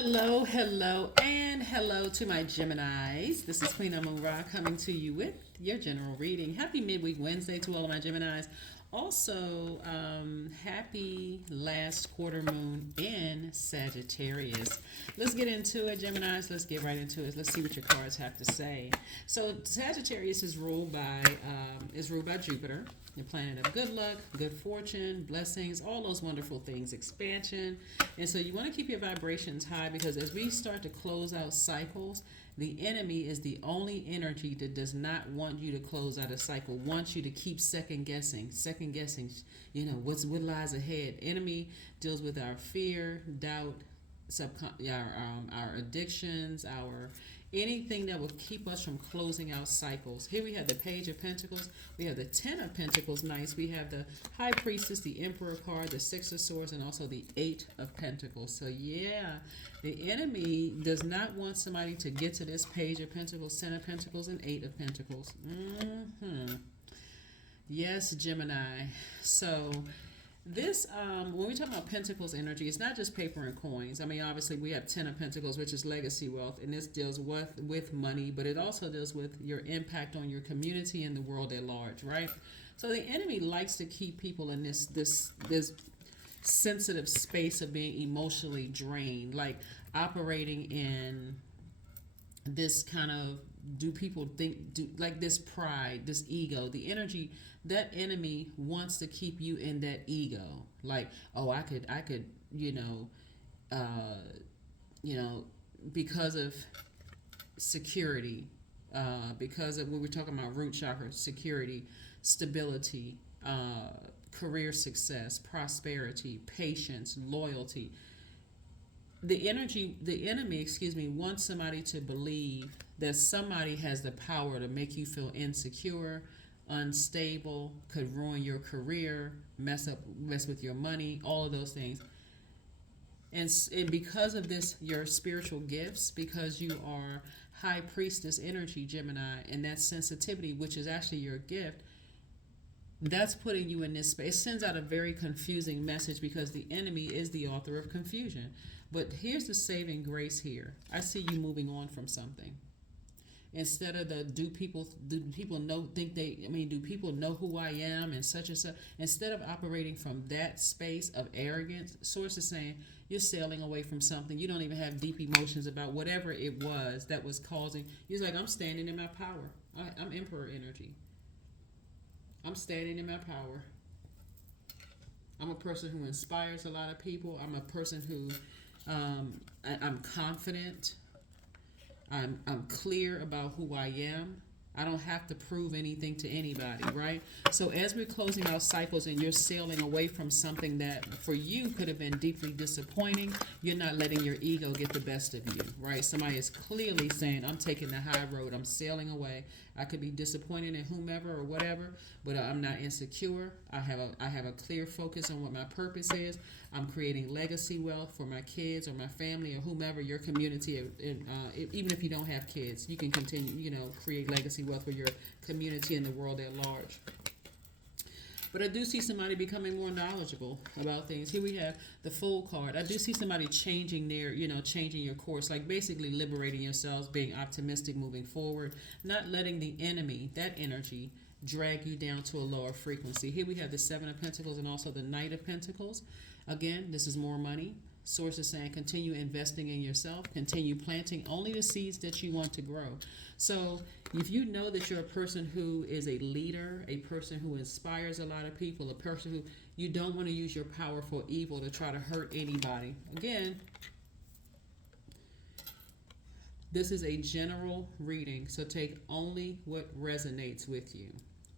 Hello, hello, and hello to my Geminis. This is Queen Amun-Ra coming to you with your general reading. Happy Midweek Wednesday to all of my Geminis. Also, happy last quarter moon in Sagittarius. Let's get into it, Geminis. Let's get right into it. Let's see what your cards have to say. So, Sagittarius is ruled by Jupiter, the planet of good luck, good fortune, blessings, all those wonderful things, expansion. And so, you want to keep your vibrations high because as we start to close out cycles, the enemy is the only energy that does not want you to close out a cycle, wants you to keep second guessing, what lies ahead. Enemy deals with our fear, doubt, our addictions, our anything that will keep us from closing out cycles. Here we have the Page of Pentacles. We have the Ten of Pentacles. Nice. We have the High Priestess, the Emperor card, the Six of Swords, and also the Eight of Pentacles. So yeah, the enemy does not want somebody to get to this Page of Pentacles, Ten of Pentacles, and Eight of Pentacles. Yes, Gemini. So this, when we talk about Pentacles energy, it's not just paper and coins. I mean, obviously, we have Ten of Pentacles, which is legacy wealth, and this deals with money, but it also deals with your impact on your community and the world at large, right? So the enemy likes to keep people in this sensitive space of being emotionally drained, like operating in this kind of like this pride, this ego, the energy. That enemy wants to keep you in that ego, like, oh, I could because of security, because of when we're talking about root chakra, security, stability, career success, prosperity, patience, loyalty. The enemy, wants somebody to believe that somebody has the power to make you feel insecure, unstable, could ruin your career, mess with your money, all of those things. And because of this, your spiritual gifts, because you are High Priestess energy, Gemini, and that sensitivity, which is actually your gift, that's putting you in this space. It sends out a very confusing message because the enemy is the author of confusion. But here's the saving grace here. I see you moving on from something. Instead of do people know who I am and such and such, instead of operating from that space of arrogance, source is saying you're sailing away from something. You don't even have deep emotions about whatever it was that was causing. You're like, I'm standing in my power. I'm Emperor energy. I'm standing in my power. I'm a person who inspires a lot of people. I'm a person who I'm confident. I'm clear about who I am. I don't have to prove anything to anybody, right? So as we're closing out cycles and you're sailing away from something that for you could have been deeply disappointing, you're not letting your ego get the best of you, right? Somebody is clearly saying, I'm taking the high road. I'm sailing away. I could be disappointed in whomever or whatever, but I'm not insecure. I have a clear focus on what my purpose is. I'm creating legacy wealth for my kids or my family or whomever, your community. Even if you don't have kids, you can continue, create legacy wealth for your community and the world at large. But I do see somebody becoming more knowledgeable about things. Here we have the Fool card. I do see somebody changing changing your course, like basically liberating yourselves, being optimistic, moving forward, not letting the enemy, that energy, drag you down to a lower frequency. Here we have the Seven of Pentacles and also the Knight of Pentacles. Again, this is more money. Source is saying continue investing in yourself, continue planting only the seeds that you want to grow. So if you know that you're a person who is a leader, a person who inspires a lot of people, a person who you don't want to use your power for evil to try to hurt anybody. Again, this is a general reading, so take only what resonates with you.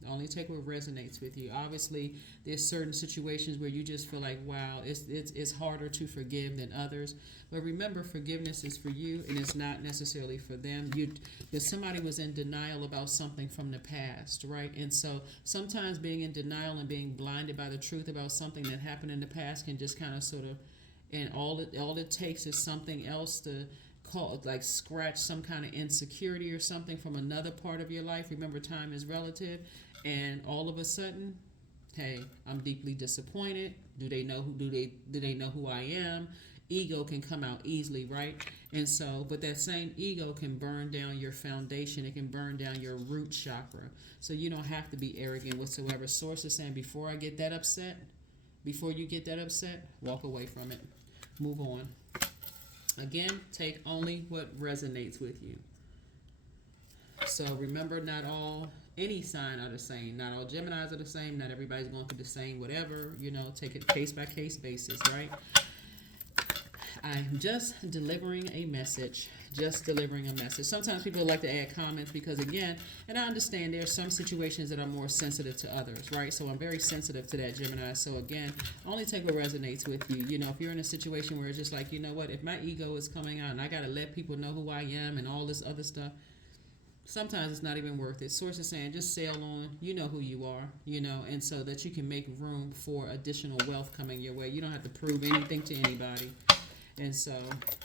Only take what resonates with you. Obviously, there's certain situations where you just feel like, wow, it's harder to forgive than others. But remember, forgiveness is for you, and it's not necessarily for them. That somebody was in denial about something from the past, right? And so sometimes being in denial and being blinded by the truth about something that happened in the past can just kind of sort of, and all it takes is something else to scratch some kind of insecurity or something from another part of your life. Remember, time is relative. And all of a sudden, hey, I'm deeply disappointed. Do they know who I am? ego can come out easily, right? And so, but that same ego can burn down your foundation. It can burn down your root chakra. So you don't have to be arrogant whatsoever. Source is saying, before I get that upset, before you get that upset, walk away from it. Move on. Again, take only what resonates with you. So remember, not all, any sign are the same. Not all Geminis are the same. Not everybody's going through the same whatever. You know, take it case by case basis, right? I'm just delivering a message. Just delivering a message. Sometimes people like to add comments because, again, and I understand there are some situations that are more sensitive to others, right? So I'm very sensitive to that, Gemini. So, again, only take what resonates with you. You know, if you're in a situation where it's just like, you know what, if my ego is coming out and I got to let people know who I am and all this other stuff, sometimes it's not even worth it. Source is saying, just sail on. You know who you are, you know, and so that you can make room for additional wealth coming your way. You don't have to prove anything to anybody. And so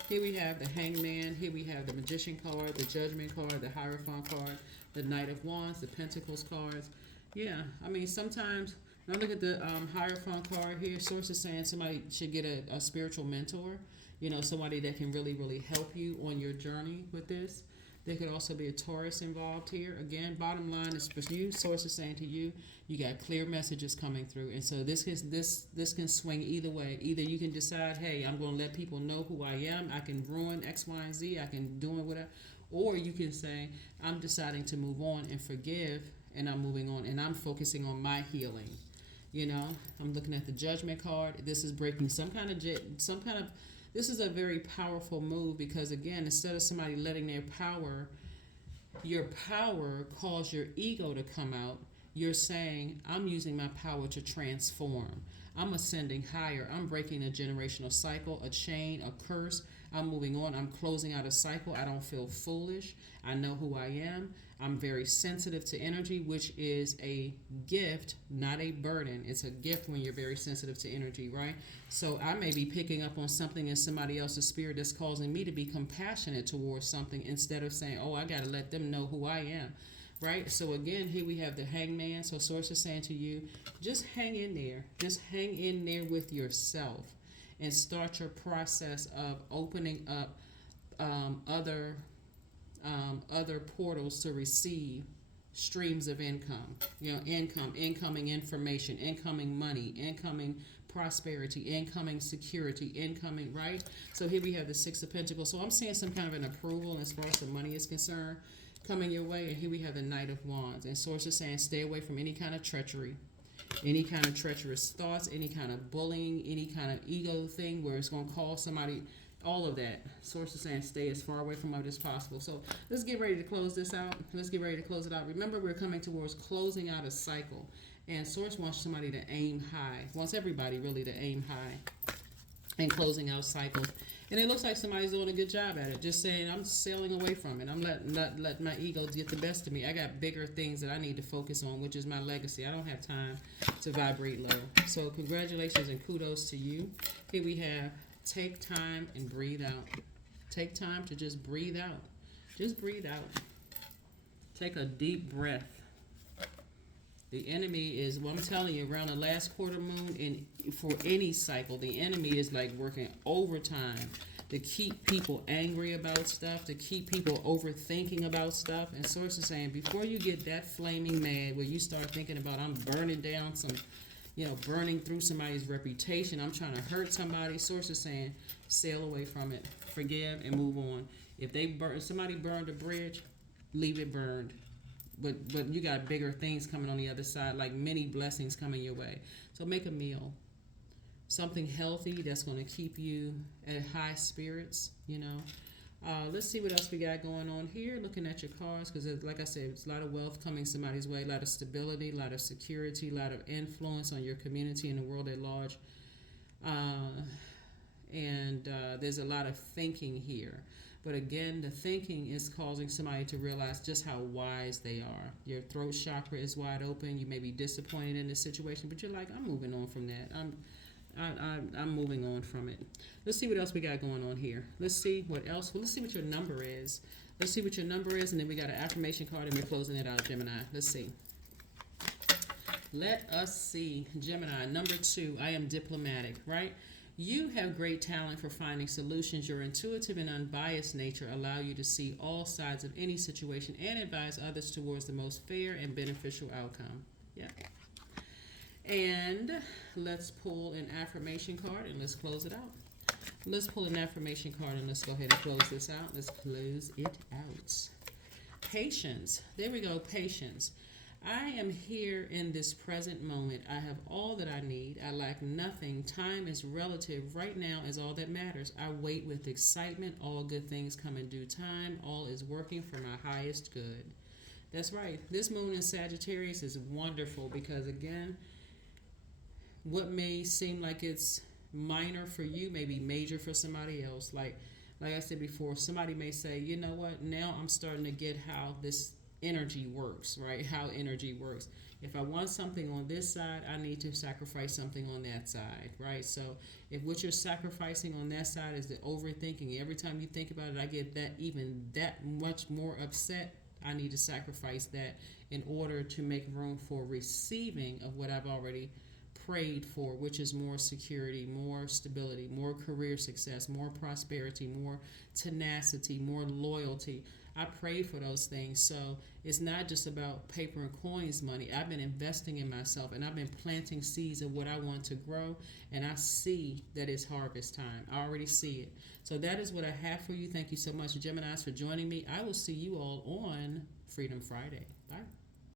here we have the Hangman, here we have the Magician card, the Judgment card, the Hierophant card, the Knight of Wands, the Pentacles cards. Yeah, I mean, sometimes, now look at the Hierophant card here. Source is saying somebody should get a spiritual mentor, you know, somebody that can really, really help you on your journey with this. There could also be a Taurus involved here. Again, bottom line is for you. Source is saying to you, you got clear messages coming through. And so this can swing either way. Either you can decide, hey, I'm going to let people know who I am. I can ruin X, Y, and Z. I can do it whatever. Or you can say, I'm deciding to move on and forgive, and I'm moving on, and I'm focusing on my healing. You know, I'm looking at the Judgment card. This is breaking some kind of this is a very powerful move because, again, instead of somebody letting your power cause your ego to come out, you're saying, I'm using my power to transform. I'm ascending higher. I'm breaking a generational cycle, a chain, a curse. I'm moving on. I'm closing out a cycle. I don't feel foolish. I know who I am. I'm very sensitive to energy, which is a gift, not a burden. It's a gift when you're very sensitive to energy, right? So I may be picking up on something in somebody else's spirit that's causing me to be compassionate towards something instead of saying, oh, I got to let them know who I am, right? So again, here we have the Hangman. So Source is saying to you, just hang in there. Just hang in there with yourself and start your process of opening up other portals to receive streams of income, you know, incoming information, incoming money, incoming prosperity, incoming security, incoming, right? So here we have the Six of Pentacles. So I'm seeing some kind of an approval as far as the money is concerned coming your way. And here we have the Knight of Wands. And Source is saying stay away from any kind of treachery, any kind of treacherous thoughts, any kind of bullying, any kind of ego thing where it's going to cause somebody, all of that. Source is saying stay as far away from it as possible. So let's get ready to close this out. Let's get ready to close it out. Remember, we're coming towards closing out a cycle. And Source wants somebody to aim high. Wants everybody really to aim high and closing out cycles. And it looks like somebody's doing a good job at it. Just saying, I'm sailing away from it. I'm not letting my ego get the best of me. I got bigger things that I need to focus on, which is my legacy. I don't have time to vibrate low. So congratulations and kudos to you. Here we have take time and breathe out. Take time to just breathe out. Just breathe out. Take a deep breath. The enemy is, well, I'm telling you, around the last quarter moon, and for any cycle, the enemy is like working overtime to keep people angry about stuff, to keep people overthinking about stuff. And Source is saying, before you get that flaming mad, where you start thinking about, I'm burning down some, you know, burning through somebody's reputation, I'm trying to hurt somebody, Source is saying, sail away from it, forgive, and move on. If somebody burned a bridge, leave it burned. But you got bigger things coming on the other side, like many blessings coming your way. So make a meal. Something healthy that's going to keep you at high spirits, you know. Let's see what else we got going on here. Looking at your cards, because like I said, it's a lot of wealth coming somebody's way, a lot of stability, a lot of security, a lot of influence on your community and the world at large. And there's a lot of thinking here. But again, the thinking is causing somebody to realize just how wise they are. Your throat chakra is wide open. You may be disappointed in this situation, but you're like, I'm moving on from that. I'm moving on from it. Let's see what else we got going on here. Let's see what else. Well, let's see what your number is. Let's see what your number is, and then we got an affirmation card, and we're closing it out, Gemini. Let's see. Let us see, Gemini, number 2. I am diplomatic, right? You have great talent for finding solutions. Your intuitive and unbiased nature allow you to see all sides of any situation and advise others towards the most fair and beneficial outcome. Yeah. And let's pull an affirmation card and let's close it out. Let's pull an affirmation card and let's go ahead and close this out. Let's close it out. Patience. There we go. Patience. I am here in this present moment. I have all that I need. I lack nothing. Time is relative. Right now is all that matters. I wait with excitement. All good things come in due time. All is working for my highest good. That's right. This moon in Sagittarius is wonderful because, again, what may seem like it's minor for you may be major for somebody else. Like I said before, somebody may say, you know what, now I'm starting to get how this energy works, right? How energy works. If I want something on this side, I need to sacrifice something on that side, right? So if what you're sacrificing on that side is the overthinking, every time you think about it, I get that much more upset. I need to sacrifice that in order to make room for receiving of what I've already prayed for, which is more security, more stability, more career success, more prosperity, more tenacity, more loyalty. I prayed for those things. So it's not just about paper and coins money. I've been investing in myself and I've been planting seeds of what I want to grow, and I see that it's harvest time. I already see it. So that is what I have for you. Thank you so much, Geminis, for joining me. I will see you all on Freedom Friday. Bye.